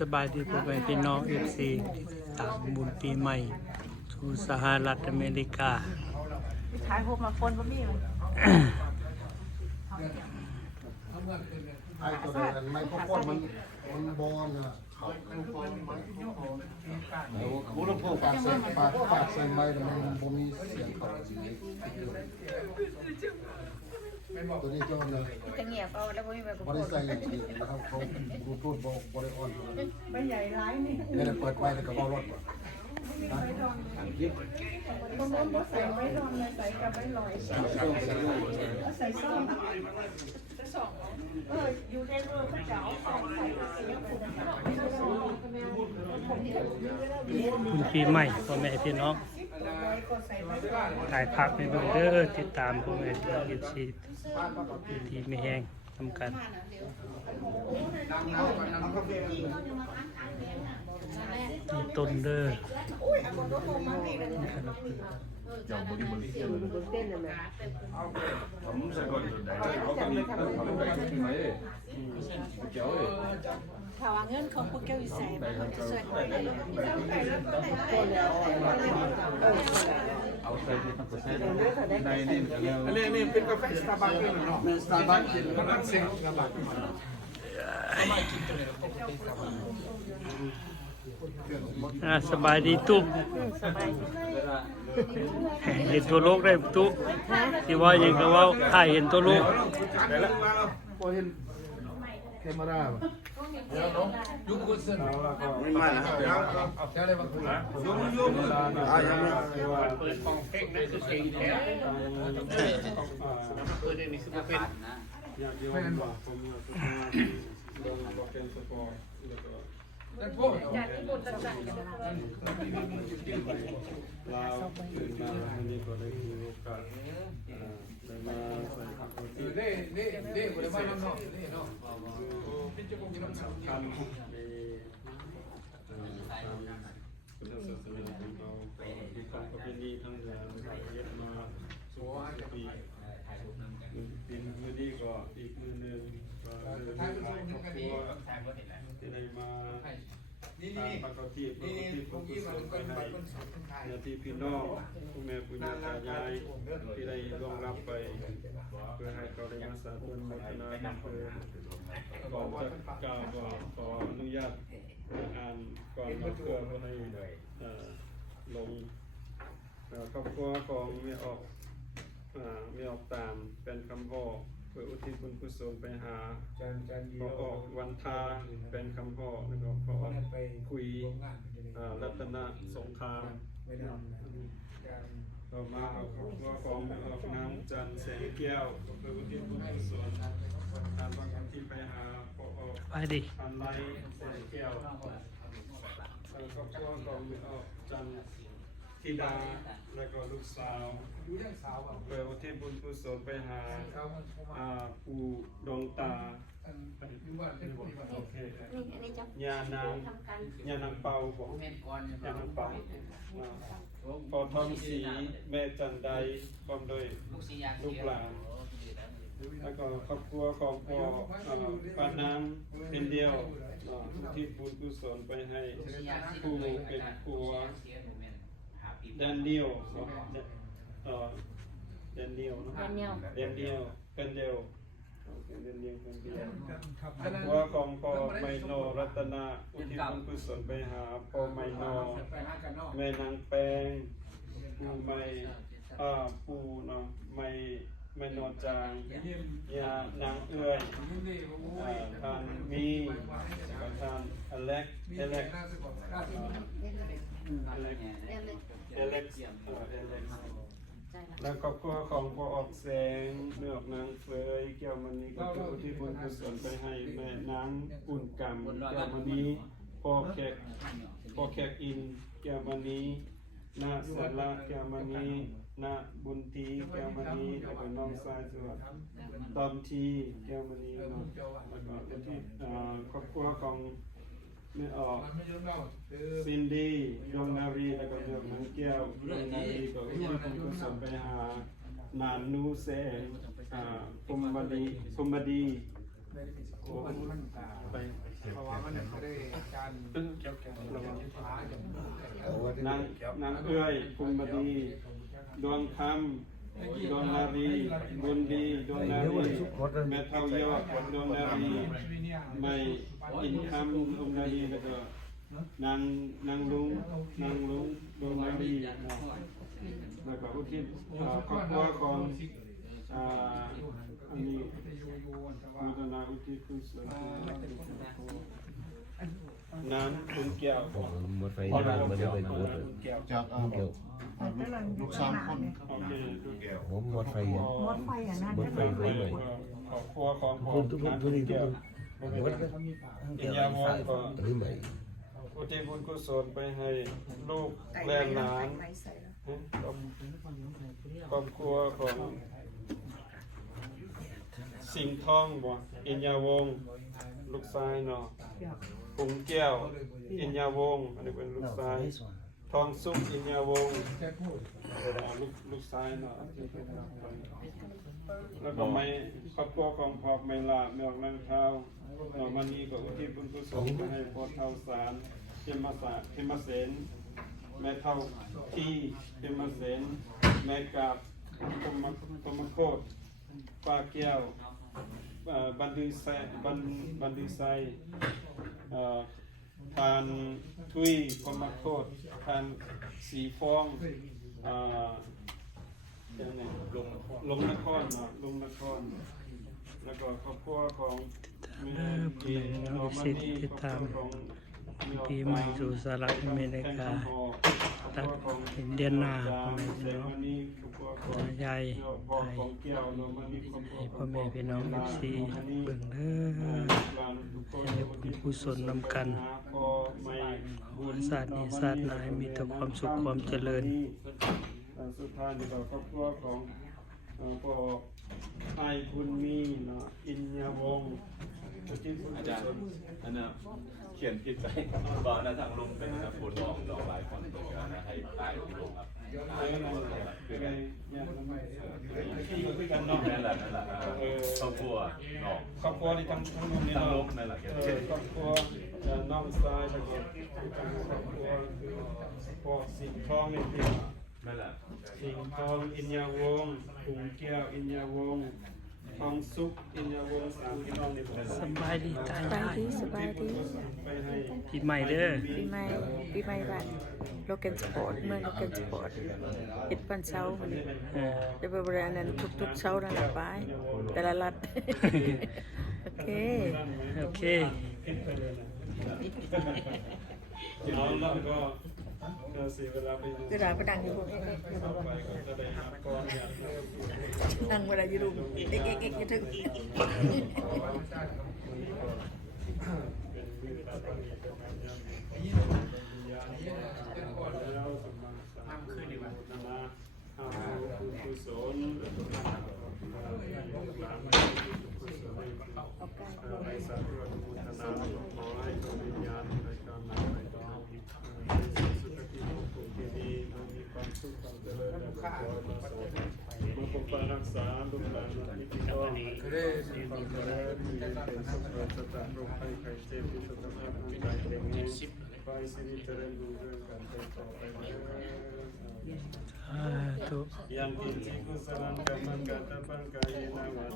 สบายดีพ่อแม่พี่น้องเอฟซีตามบุญปีใหม่ทูสหรัฐอเมริกาขายพวกมาคนบ่มีไอ้ตัวนั้นไม่พอพอมันบอลนะบุรุษผู้ปากเสียงปากเสียงไม่แต่มันบ่มีเสียงเขาตัวนี้โจนเลยจะเงียบเอาแล้วบ่มีแบบบริษัทเลยทีนะครับเขาบุรุษพูดบอกบริออนใบใหญ่ร้ายนี่เนี่ยเปิดไปแล้วก็เอารถบางคนบ่ใส่ไว้รองเลยใส่กับไว้ลอยใส่ซ่อมอยู่ในเรือเขาจะเอาซ่อมใส่เสียงบุญปีใหม่พ่อแม่พี่น้องถ่ายภาพให้ดูเด้อติดตามพ่อแม่พี่น้องเอฟซีที่ไม่แห้งทำกันมีต้นเด้อถ้าว่าเงินของพวกแก้วอยู่ใส่มันจะสวยกว่าเอาใส่ที่ทำเปอร์เซ็นต์ในนี่นี่เป็นกาแฟสตาร์บัคเลยเนาะสตาร์บัคกินกำลังเซ็งกำลังสบายดีตุ๊บเห็นตัวโลกได้ตุ๊บที่ว่ายังก็ว่าถ่ายเห็นตัวโลกพอเห็นแคมรายุคคุณเซนไม่มานะเอาแค่อะไรบ้างยุคยังไม่เปิดของเพลงนั่นคือเพลงแท้เปิดนี่คือเป็นอยากย้อนว่าผมลงบอกเป็นสปอร์ตแล้วก็จากที่บนต่างๆกันนะเราตื่นมาวันนี้ก็ได้มีโอกาสได้มาใส่ผักโรตีนี่คนละบ้านน้องนี่เนาะเป็นเจ้าของกินน้ำมันทำในคุณศาสนาของเราที่ทำประเพณีทั้งหลายเย็บมาสัวปีเป็นมือดีก็อีกมือหนึ่งก็เดินทางครอบครัวที่ได้มาตามปกติผมกุศลไปให้ญาติพี่น้องพ่อแม่ปู่ย่าตายายที่ได้ร่วงรับไปเพื่อให้เขาได้มาสาธุพัฒนาอำเภอก่อนจะกล่าวว่าขออนุญาตอ่านก่อนมาเพื่อให้ลงครอบครัวของไม่ออกตามเป็นคำพ่อเพื่ออุทิศบุญกุศลไปหาพอออกวันทาเป็นคำพ่อแล้วก็พอออกคุยรัตนสงครามต่อมาเอาครอบครัวของไม่ออกน้ำจันแสงแก้วเพื่ออุทิศบุญกุศลตามวันที่ไปหาพอออกอันไลแสงแก้วครอบครัวของไม่ออกจันธิดาและก็ลูกสาวเปิดอุทิศบุญกุศลไปหาปู่ดวงตาโอเคยานางเปาบอกยานางเปาพอทองศรีแม่จันไดพร้อมด้วยลูกหลานแล้วก็ครอบครัวของพ่อปานางเป็นเดียวอุทิศบุญกุศลไปให้ผู้เป็นครัวแดนเนียลเป็นเดียวหัวของพ่อไมโนรัตนาอุทิศบุญกุศลไปหาพ่อไมโนแม่นางแปงปู่เนาะไม่โนจางยานางเอื้อยท่านมีท่านอเล็กแล้วก็ครัวของพ่อออกแสงเนื้อนางเฟยแก้วมณีก็คือที่บุญกุศลไปให้แม่นางอุ่นกำแก้วมณีพ่อแขกอินแก้วมณีนาสละแก้วมณีนาบุญทีแก้วมณีแล้วก็น้องสายสวัสดิ์ตอมทีแก้วมณีแล้วก็ที่ครอบครัวของไม่ออกซินดี้ดวงนารีแล้วก็เดือกมันแก้วดวงนารีก็ที่ผมกุศลไปหานานนูแสงพมบดี ไป เพราะว่ามันไม่ได้การ ระวังนางเอื้อยภูมิบดีดวงคำดวงนารีบุญดีดวงนารีแม่เท่ายอดดวงนารีไม่อินคำดวงนารีแล้วก็นางลุงดวงนารีแล้วก็อุทิศครอบครัวของอันนี้มูตนาอุทิศกุศลน้ำคุณแก้ว หมดไฟนานมันจะเป็นหมด จาก เกี่ยว ลูก3คน โอเคดูแก้ว ผมหมดไฟอ่ะ หมดไฟอ่ะนั่น หมดไฟไฟใหม่ ครอบครัวของผม คุณทุกคนทุกทีทุก แก้ คว นหมดแล้ว อินยาวงก็ หรือใหม่ อุทิศบุญกุศลไปให้ลูกแลนหลานครอบครัวของสิงห์ทองบ่อินยาวงลูกชายเนาะผงแก้วอินยาวงอันนี้เป็นลูกชายทองสุกอินยาวงลูกชายเนาะแล้วก็ไม่ครอบครัวของพ่อไม่ลาเมืองนังเท้าเนาะมันนี้ก็อุทิศบุญกุศลไปให้พ่อเท่าสารเทมเสนแม่เท่าที่เทมเสนแม่กาบพมโคตป้าแก้วบันดือไซทานทุยพมโคตทานสีฟองลงนครเนาะลงนครแล้วก็ครอบครัวของแม่ปีน้องมันนี่ครอบครัวของปีใหม่สู่สหรัฐอเมริกาตัดเดือนหน้าพ่อแม่พี่น้องยายให้พ่อแม่พี่น้องFCเบิ่งเด้อให้บุญกุศลนำกันศาสตร์นี้ศาสตร์หน้ามีแต่ความสุขความเจริญ สุดท้ายนี่ก็ครอบครัวของพ่อไอคุณมีเนาะอินยาวงศ์อาจารย์อันนั้นเขียนผิดไปบอกนะทางลุงเป็นนักบุญดอกหลายคนตัวกันนะให้ตายที่ลงครับคือไงเนี่ยที่กันเนาะนั่นแหละครอบครัวเนาะครอบครัวที่ทั้งลุงนี่เนาะนั่นแหละครอบครัวน้องชายแล้วก็ครอบครัวพ่อสิงห์ทองนี่พี่นั่นแหละสิงห์ทองอินยาวงศ์ผงแก้วอินยาวงศ์ทองสุกอินยาวงศ์3พี่น้องนี่เป็น สบายดีตายาย สบายดี ไปให้ ปีใหม่เด้อ ปีใหม่บ้านโลแกนสปอร์ตเมืองโลแกนสปอร์ตเฮ็ดวันเช้ามื้อนี้ จะไปบริเวณนั้นทุกๆเช้านั่นแหละไปแต่ละรัฐ โอเค โอเค เอาแล้วก็เสียเวลาไป กระดาษประดังอยู่พวก ต่อไปก็จะได้นับก่อนอย่างเริ่ม นั่งเวลาอยู่รุมเอ็กอย่าถึง เป็นมือตัดมีเป็นงานยามแล้วสมาสามคืนในวันนาเอาคุณกุศลในสารวัตรมุทนาขอให้ดวงวิญญาณในการนำไปต่อสุขที่ภูมิที่ดีมีความสุขความเจริญและความสุขมาปกปักรักษาลูกหลานที่พี่น้องความเจริญมีเป็นสุขสตโรคภัยไข้เจ็บมีสุขภาพร่างกายแข็งแรงไปสิริเจริญรุ่งเรืองกันต่อไปสาธุ ยังกินจิกุสลังกัมมันกัตตังกายนาวะ